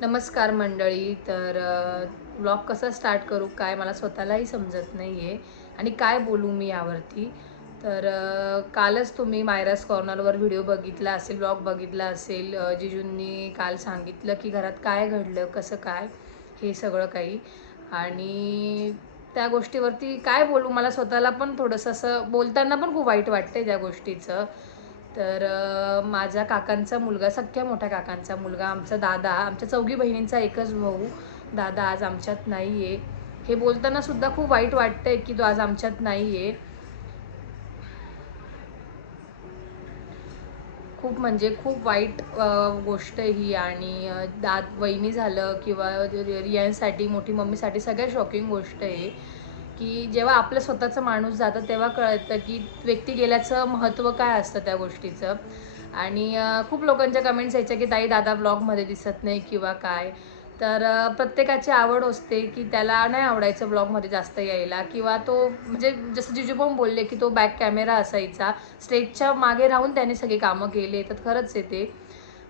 नमस्कार मंडळी. तर ब्लॉग कसा स्टार्ट करू काय मला स्वतःलाही समजत नाही आहे आणि काय बोलू मी यावरती. तर कालच तुम्ही मायराज कॉर्नरवर व्हिडिओ बघितला असेल, ब्लॉग बघितला असेल. जिजूंनी काल सांगितलं की घरात काय घडलं, कसं काय हे सगळं काही. आणि त्या गोष्टीवरती काय बोलू, मला स्वतःला पण थोडंसं असं बोलताना पण खूप वाईट वाटतंय त्या गोष्टीचं. तर माझ्या काकांचा मुलगा, सख्ख्या मोठ्या काकांचा मुलगा, आमचा दादा, आमच्या चौघी बहिणींचा एकच भाऊ दादा आज आमच्यात नाही आहे. हे बोलताना सुद्धा खूप वाईट वाटतंय की तो आज आमच्यात नाही आहे. खूप म्हणजे खूप वाईट गोष्ट ही. आणि वहिनी झालं किंवा रियांसाठी, मोठी मम्मीसाठी सगळ्यात शॉकिंग गोष्ट आहे की जेव्हा आपलं स्वतःचं माणूस जातं तेव्हा कळतं की व्यक्ती गेल्याचं महत्त्व काय असतं त्या गोष्टीचं. आणि खूप लोकांच्या कमेंट्स यायच्या की ताई दादा ब्लॉगमध्ये दिसत नाही किंवा काय. तर प्रत्येकाची आवड असते की त्याला नाही आवडायचं ब्लॉगमध्ये जास्त यायला, किंवा तो म्हणजे जसं जिजू पण बोलले की तो बॅक कॅमेरा असायचा, स्टेजच्या मागे राहून त्याने सगळी कामं केली. तर खरंच आहे ते.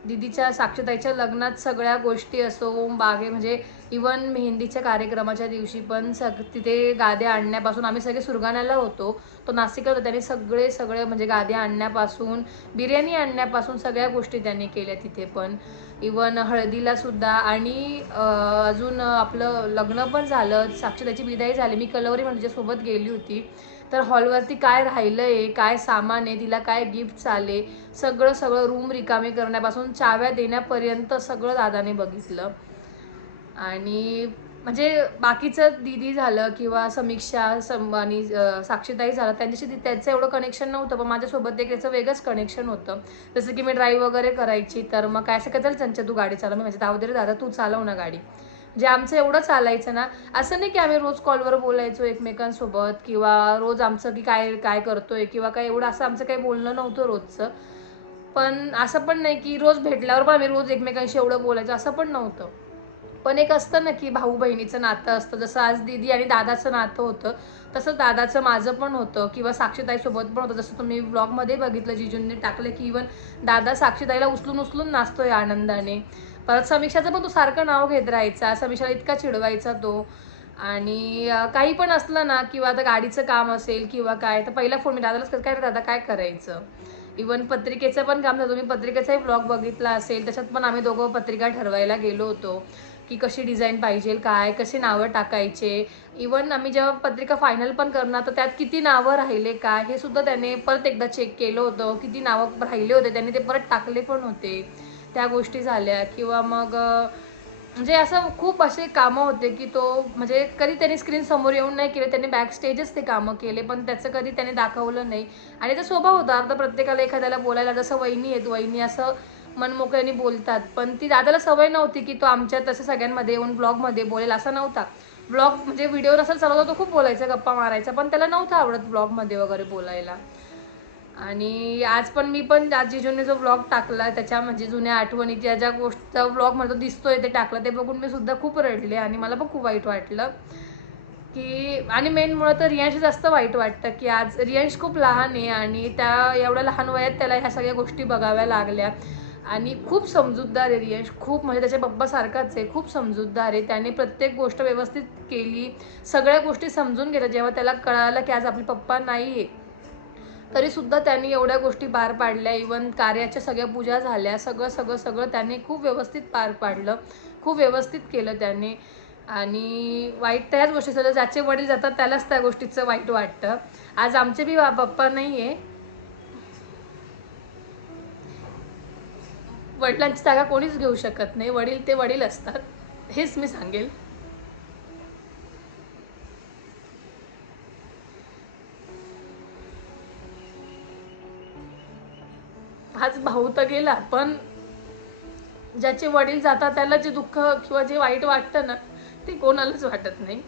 दीदीच्या साक्षताईच्या लग्नात सगळ्या गोष्टी असो, बागे म्हणजे इवन मेहंदीच्या कार्यक्रमाच्या दिवशी पण तिथे गाद्या आणण्यापासून आम्ही सगळे सुरगाण्याला होतो, तो नाशिकला होता. त्याने सगळे म्हणजे गाद्या आणण्यापासून, बिर्याणी आणण्यापासून सगळ्या गोष्टी त्यांनी केल्या तिथे पण. इवन हळदीला सुद्धा. आणि अजून आपलं लग्न पण झालं, साक्षताची विदाई झाली. मी कलवरी म्हणजे सोबत गेली होती. तर हॉलवरती काय राहिलं आहे, काय सामान आहे, तिला काय गिफ्ट्स आले, सगळं सगळं रूम रिकामी करण्यापासून चाव्या देण्यापर्यंत सगळं दादाने बघितलं. आणि म्हणजे बाकीचं दीदी झालं किंवा समीक्षा आणि साक्षीताई झालं, त्यांच्याशी त्याचं एवढं कनेक्शन नव्हतं, पण माझ्यासोबत एक त्याचं वेगळंच कनेक्शन होतं. जसं की मी ड्राईव्ह वगैरे करायची, तर मग काय असं काय, चल संच्या तू गाडी चालव. मी म्हणजे जाऊ दे रे दादा, तू चालव ना गाडी. म्हणजे आमचं एवढं चालायचं ना. असं नाही की आम्ही रोज कॉलवर बोलायचो एकमेकांसोबत, किंवा रोज आमचं की काय काय करतोय किंवा काय, एवढं असं आमचं काही बोलणं नव्हतं रोजचं. पण असं पण नाही की रोज भेटल्यावर पण आम्ही रोज एकमेकांशी एवढं बोलायचं, असं पण नव्हतं. पण एक असतं ना की भाऊ बहिणीचं नातं असतं. जसं आज दीदी आणि दादाचं नातं होतं, तसं दादाचं माझं पण होतं, किंवा साक्षीताईसोबत पण होतं. जसं तुम्ही ब्लॉगमध्ये बघितलं, जिजूंनी टाकलं की इवन दादा साक्षीताईला उचलून उचलून नाचतोय आनंदाने. परत समीक्षाचं पण तो सारखं नाव घेत राहायचा, समीक्षाला इतका चिडवायचा तो. आणि काही पण असलं ना, किंवा आता गाडीचं काम असेल किंवा काय, तर पहिला फोन मी दादालाच करते, काय रे दादा काय करायचं. इवन पत्रिकेचं पण काम झालं, तुम्ही पत्रिकेचाही ब्लॉग बघितला असेल, त्याच्यात पण आम्ही दोघं पत्रिका ठरवायला गेलो होतो की कशी डिझाईन पाहिजे, काय कशी नावं टाकायचे. इवन आम्ही जेव्हा पत्रिका फायनल पण करणार, तर त्यात किती नावं राहिले काय हे सुद्धा त्याने परत एकदा चेक केलं होतं. किती नावं राहिले होते त्यांनी ते परत टाकले पण होते. त्या गोष्टी झाल्या. किंवा मग म्हणजे असं खूप असे कामं होते की तो म्हणजे कधी त्यांनी स्क्रीन समोर येऊन नाही केले, त्यांनी बॅक स्टेजच ते कामं केले, पण त्याचं कधी त्याने दाखवलं नाही. आणि त्याचा स्वभाव होता, अर्धा प्रत्येकाला एखाद्याला बोलायला, जसं वहिनी आहेत, वहिनी असं मनमोकळ्याने बोलतात, पण ती दादाला सवय नव्हती की तो आमच्या तसं सगळ्यांमध्ये येऊन ब्लॉगमध्ये बोलेल, असा नव्हता. ब्लॉग म्हणजे व्हिडिओ नसेल चालवता, तो खूप बोलायचा, गप्पा मारायचा, पण त्याला नव्हतं आवडत ब्लॉगमध्ये वगैरे बोलायला. आणि आज पण मी पण आज जिजूने जो ब्लॉग टाकला, त्याच्या म्हणजे जुन्या आठवणी, ज्या ज्या गोष्ट ब्लॉग मध्ये दिसतोय ते टाकलं, ते बघून मी सुद्धा खूप रडले आणि मला पण खूप वाईट वाटलं की. आणि मेन मुळं तर रियांश जास्त वाईट वाटतं की आज रियांश खूप लहान आहे आणि त्या एवढ्या लहान वयात त्याला ह्या सगळ्या गोष्टी बघाव्या लागल्या. आणि खूप समजूतदार आहे रियांश, खूप म्हणजे त्याच्या पप्पासारखाच आहे, खूप समजूतदार आहे. त्याने प्रत्येक गोष्ट व्यवस्थित केली, सगळ्या गोष्टी समजून घेतल्या. जेव्हा त्याला कळालं की आज आपले पप्पा नाही आहे, तरीसुद्धा त्यांनी एवढ्या गोष्टी पार पाडल्या. इवन कार्याच्या सगळ्या पूजा झाल्या, सगळं सगळं सगळं त्यांनी खूप व्यवस्थित पार पाडलं, खूप व्यवस्थित केलं त्याने. आणि वाईट त्याच गोष्टीचं, ज्याचे वडील जातात त्यालाच त्या गोष्टीचं वाईट वाटतं. आज आमचे बी पप्पा नाही आहे, वडिलांची जागा कोणीच घेऊ शकत नाही, वडील ते वडील असतात, हेच मी सांगेल. आज भाऊ तर गेला, पण ज्याचे वडील जातात त्याला जे दुःख किंवा जे वाईट वाटतं ना, ते कोणालाच वाटत नाही.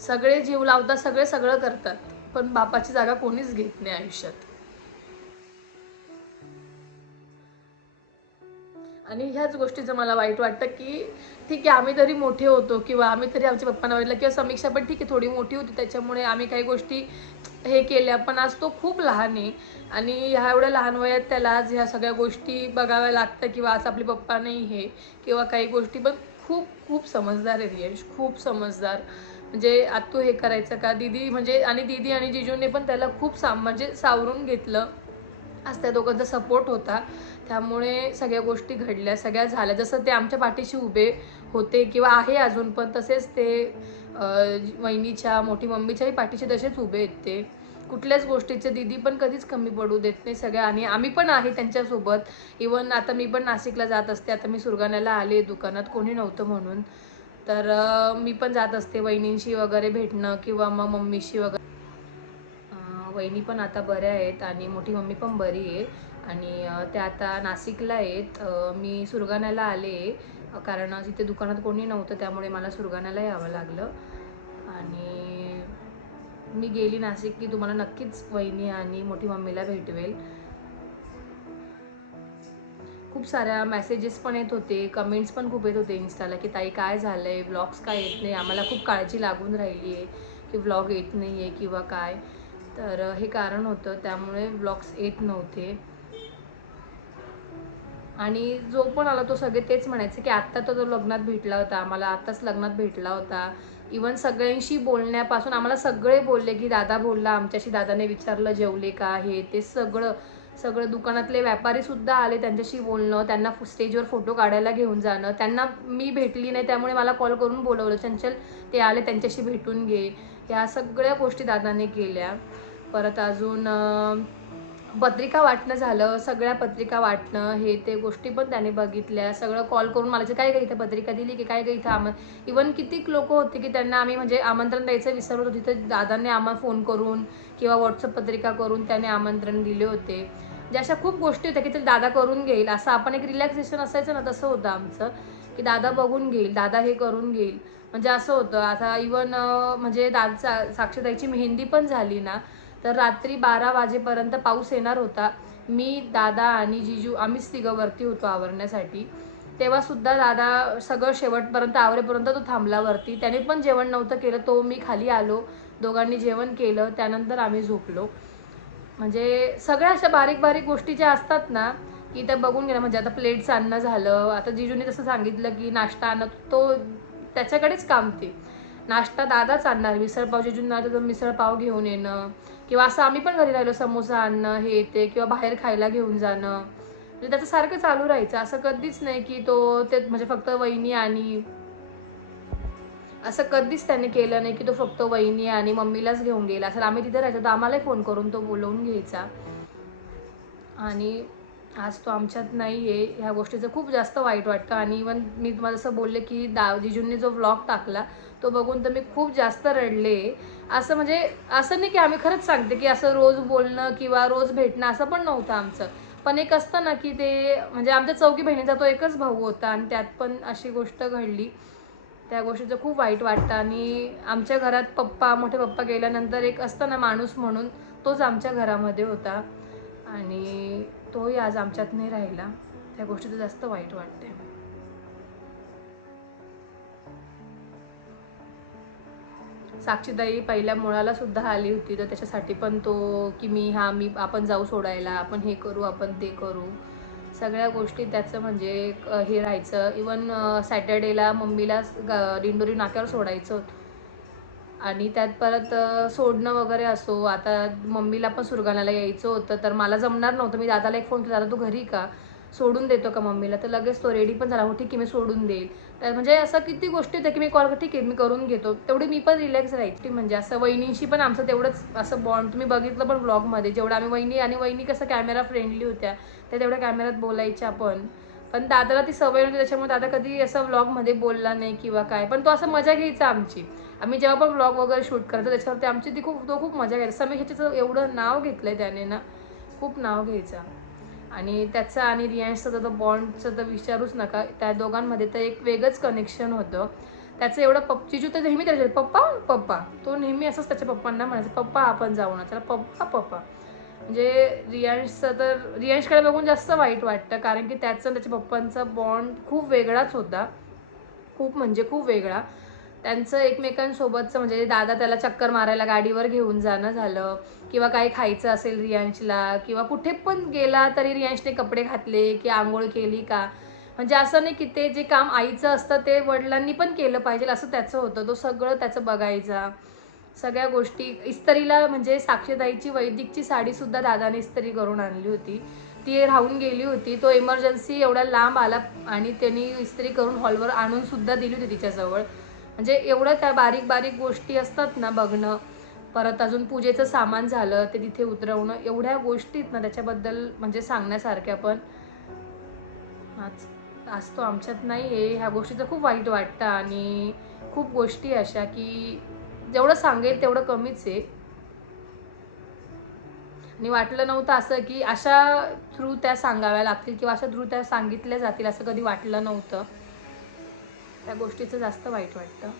सगळे जीव लावतात, सगळे सगळं करतात, पण बापाची जागा कोणीच घेत नाही आयुष्यात. आणि ह्याच गोष्टीचं मला वाईट वाटतं की ठीक आहे, आम्ही तरी मोठे होतो किंवा आम्ही तरी आमच्या पप्पांना वाटलं, किंवा समीक्षा पण ठीक आहे थोडी मोठी होती, त्याच्यामुळे आम्ही काही गोष्टी हे केल्या, पण आज तो खूप लहान आहे आणि ह्या एवढ्या लहान वयात त्याला आज ह्या सगळ्या गोष्टी बघाव्या लागतं किंवा आज आपले पप्पा नाही हे किंवा काही गोष्टी. पण खूप खूप समजदार आहे रियांश, खूप समजदार. म्हणजे आत्तू हे करायचं का दीदी, म्हणजे आणि दीदी आणि जिजूने पण त्याला खूप म्हणजे सावरून घेतलं. आज त्या दोघांचा सपोर्ट होता, त्यामुळे सगळ्या गोष्टी घडल्या, सगळ्या झाल्या. जसं ते आमच्या पाठीशी उभे होते किंवा आहे अजून पण, तसेच ते वहिनीच्या मोठी मम्मीच्याही पाठीशी तसेच उभे आहेत ते. कुठल्याच गोष्टीचे दीदी पण कधीच कमी पडू देत नाही सगळ्या, आणि आम्ही पण आहे त्यांच्यासोबत. इवन आता मी पण नाशिकला जात असते, आता मी सुरगाण्याला आले दुकानात, कोणी नव्हतं म्हणून. तर मी पण जात असते वहिनींशी वगैरे भेटणं किंवा मग मम्मीशी वगैरे. वहिनी पण आता बऱ्या आहेत आणि मोठी मम्मी पण बरी आहे आणि त्या आता नाशिकला आहेत. मी सुरगाण्याला आले कारण तिथे दुकानात कोणी नव्हतं, त्यामुळे मला सुरगाण्याला यावं लागलं. आणि मी गेली नाशिक की तुम्हाला नक्कीच वहिनी आणि मोठी मम्मीला भेटवेल. खूप साऱ्या मेसेजेस पण येत होते, कमेंट्स पण खूप येत होते इन्स्टाला की ताई काय झालं आहे, व्लॉग्स काय येत नाही, आम्हाला खूप काळजी लागून राहिली आहे की व्लॉग येत नाही आहे किंवा काय. तर हे कारण होतं, त्यामुळे व्लॉग्स येत नव्हते. आणि जो पण आला तो सगळे तेच म्हणायचे की आत्ता तर तो लग्नात भेटला होता आम्हाला, आत्ताच लग्नात भेटला होता. इवन सगळ्यांशी बोलण्यापासून आम्हाला सगळे बोलले की दादा बोलला आमच्याशी, दादाने विचारलं जेवले का, हे ते सगळं सगळं. दुकानातले व्यापारीसुद्धा आले त्यांच्याशी बोलणं, त्यांना स्टेजवर फोटो काढायला घेऊन जाणं. त्यांना मी भेटली नाही त्यामुळे मला कॉल करून बोलवलं, चंचल ते आले त्यांच्याशी भेटून घे. या सगळ्या गोष्टी दादाने केल्या. परत अजून पत्रिका वाटणं झालं, सगळ्या पत्रिका वाटणं हे ते गोष्टी पण त्याने बघितल्या. सगळं कॉल करून मला काय गं इथं पत्रिका दिली की काय गं इथं इवन कितीक लोक होते की त्यांना आम्ही म्हणजे आमंत्रण द्यायचं विसरत होतो, तिथं दादांनी आम्हाला फोन करून किंवा व्हॉट्सअप पत्रिका करून त्याने आमंत्रण दिले होते. म्हणजे अशा खूप गोष्टी होत्या की ते दादा करून घेईल, असं आपण एक रिलॅक्सेशन असायचं ना, तसं होतं आमचं की दादा बघून घेईल, दादा हे करून घेईल. म्हणजे असं होतं. आता इवन म्हणजे साक्षीताईची मेहंदी पण झाली ना, तर रात्री 12 वाजेपर्यंत पाऊस येणार होता. मी, दादा आणि जिजू आम्हीच तिघं वरती होतो आवरण्यासाठी. तेव्हासुद्धा दादा सगळं शेवटपर्यंत आवरेपर्यंत तो थांबला वरती. त्याने पण जेवण नव्हतं केलं, तो मी खाली आलो, दोघांनी जेवण केलं, त्यानंतर आम्ही झोपलो. म्हणजे सगळ्या अशा बारीक बारीक गोष्टी ज्या असतात ना की त्या बघून गेल्या. म्हणजे आता प्लेट्स आणणं झालं, आता जिजूने जसं सांगितलं की नाश्ता आणत, तो त्याच्याकडेच काम ते. नाश्ता दादाच आणणार, मिसळपाव जिजूंना तर मिसळपाव घेऊन येणं किंवा असं आम्ही पण घरी राहिलो समोसा आणणं हे ते किंवा बाहेर खायला घेऊन जाणं. म्हणजे त्याचं सारखं चालू राहायचं. असं कधीच नाही की तो ते म्हणजे फक्त वहिनी आणि असं कधीच त्याने केलं नाही की तो फक्त वहिनी आणि मम्मीलाच घेऊन गेला. असं आम्ही तिथे राहायचो तर आम्हालाही फोन करून तो बोलवून घ्यायचा. आणि आज तो आमच्यात नाही आहे, ह्या गोष्टीचं खूप जास्त वाईट वाटतं. आणि इवन मी तुम्हाला जसं बोलले की जिजूंनी जो व्लॉग टाकला तो बघून तर मी खूप जास्त रडले. असं म्हणजे असं नाही की आम्ही खरंच सांगते की असं रोज बोलणं किंवा रोज भेटणं असं पण नव्हतं आमचं. पण एक असतं ना की ते म्हणजे आमच्या चौघी बहिणीचा तो एकच भाऊ होता आणि त्यात पण अशी गोष्ट घडली. त्या गोष्टीचं खूप वाईट वाटतं. आणि आमच्या घरात पप्पा, मोठे पप्पा गेल्यानंतर एक असतं ना माणूस म्हणून, तोच आमच्या घरामध्ये होता आणि तोही आज आमच्यात नाही राहिला. त्या गोष्टीचं जास्त वाईट वाटते. साक्षीताई पहिल्या मुळाला सुद्धा आली होती, तर त्याच्यासाठी पण तो की मी आपण जाऊ सोडायला, आपण हे करू, आपण ते करू. सगळ्या गोष्टी त्याचं म्हणजे हे राहायचं. इवन सॅटर्डेला मम्मीला दिंडोरी नाक्यावर सोडायचं होतं आणि त्यात परत सोडणं वगैरे असो. आता मम्मीला पण सुरगाण्याला यायचं होतं, तर मला जमणार नव्हतं. मी दादाला एक फोन केला, दादा तू घरी का, सोडून देतो का मम्मीला. तर लगेच तो रेडी पण झाला, हो ठीक आहे मी सोडून देईल. तर म्हणजे असं किती गोष्टी होत्या की मी कॉल ठीक आहे मी करून घेतो, तेवढी मी पण रिलॅक्स राहायची. म्हणजे असं वहिनींशी पण आमचं तेवढंच असं बॉन्ड तुम्ही बघितलं पण ब्लॉगमध्ये, जेवढं आम्ही वहिनी कसं कॅमेरा फ्रेंडली होत्या, त्या तेवढ्या कॅमेऱ्यात बोलायच्या पण दादाला ती सवय नव्हती, त्याच्यामुळे दादा कधी असं व्लॉगमध्ये बोलला नाही किंवा काय. पण तो असं मजा घ्यायचा आमची. आम्ही जेव्हा पण व्लॉग वगैरे शूट करायचो त्याच्यावरती आमची तो खूप मजा घ्यायचा. समीर ह्याच्याचं एवढं नाव घेतलंय त्याने ना, खूप नाव घ्यायचा. आणि त्याचा आणि रियांशचा तर बॉन्डचं तर विचारूच नका. त्या दोघांमध्ये तर एक वेगळंच कनेक्शन होतं. त्याचं एवढं जिजू तर नेहमी त्याच्या पप्पा पप्पा, तो नेहमी असंच त्याच्या पप्पांना म्हणायचं, पप्पा आपण जाऊ ना, त्याला पप्पा पप्पा. म्हणजे रियांशकडे बघून जास्त वाईट वाटतं, कारण की त्याचा त्याच्या पप्पांचा बॉन्ड खूप वेगळाच होता, खूप म्हणजे खूप वेगळा. त्यांचं एकमेकांसोबतचं म्हणजे दादा त्याला चक्कर मारायला गाडीवर घेऊन जाणं झालं, किंवा काही खायचं असेल रियांशला, किंवा कुठे पण गेला तरी रियांशने कपडे घातले की आंघोळ केली का, म्हणजे असं नाही की ते जे काम आईचं असतं ते वडिलांनी पण केलं पाहिजे असं त्याचं होतं. तो सगळं त्याचं बघायचा, सगळ्या गोष्टी. इस्त्रीला म्हणजे साक्षीताईची वैदिकची साडीसुद्धा दादाने इस्त्री करून आणली होती, ती राहून गेली होती. तो इमर्जन्सी एवढा लांब आला आणि त्यांनी इस्त्री करून हॉलवर आणून सुद्धा दिली होती तिच्याजवळ. म्हणजे एवढं त्या बारीक बारीक गोष्टी असतात ना बघणं. परत अजून पूजेचं सामान झालं ते तिथे उतरवणं, एवढ्या गोष्टीत ना त्याच्याबद्दल म्हणजे सांगण्यासारख्या. पण आज तो आमच्यात नाही आहे, ह्या गोष्टीचं खूप वाईट वाटतं. आणि खूप गोष्टी अशा की जेवढं सांगेल तेवढं कमीच आहे. आणि वाटलं नव्हतं असं की अशा थ्रू त्या सांगाव्या लागतील किंवा अशा थ्रू त्या सांगितल्या जातील असं कधी वाटलं नव्हतं. त्या गोष्टीचं जास्त वाईट वाटतं.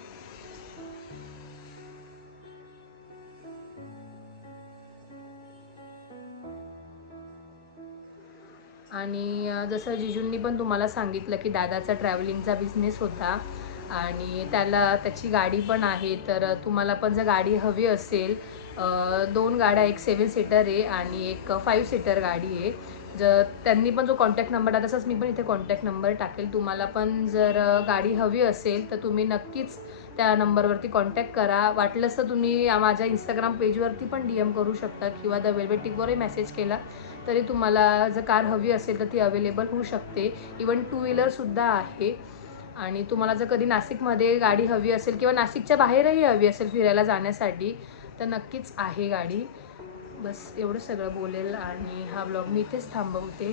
आणि जसं जिजूंनी पण तुम्हाला सांगितलं की दादाचा ट्रॅव्हलिंगचा बिझनेस होता आणि त्याला त्याची गाडी पण आहे. तर तुम्हाला पण जर गाडी हवी असेल, 2 गाड्या, एक 7 सीटर आहे आणि एक 5 सीटर गाडी आहे. जर त्यांनी पण जो कॉन्टॅक्ट नंबर आहे तसंच मी पण इथे कॉन्टॅक्ट नंबर टाकेल. तुम्हाला पण जर गाडी हवी असेल तर तुम्ही नक्कीच त्या नंबरवरती कॉन्टॅक्ट करा. वाटलंच तर तुम्ही माझ्या इंस्टाग्राम पेजवरती पण DM करू शकता किंवा द वेल्वेट टिकवरही मेसेज केला तरी तुम्हाला जर कार हवी असेल तर ती अवेलेबल होऊ शकते. इवन 2 व्हीलरसुद्धा आहे. आणि तुम्हाला जर कधी नाशिकमध्ये गाडी हवी असेल किंवा नाशिकच्या बाहेरही हवी असेल फिरायला जाण्यासाठी तर नक्कीच आहे गाडी. बस एवढं सगळं बोलेल आणि हा ब्लॉग मी इथेच थांबवते.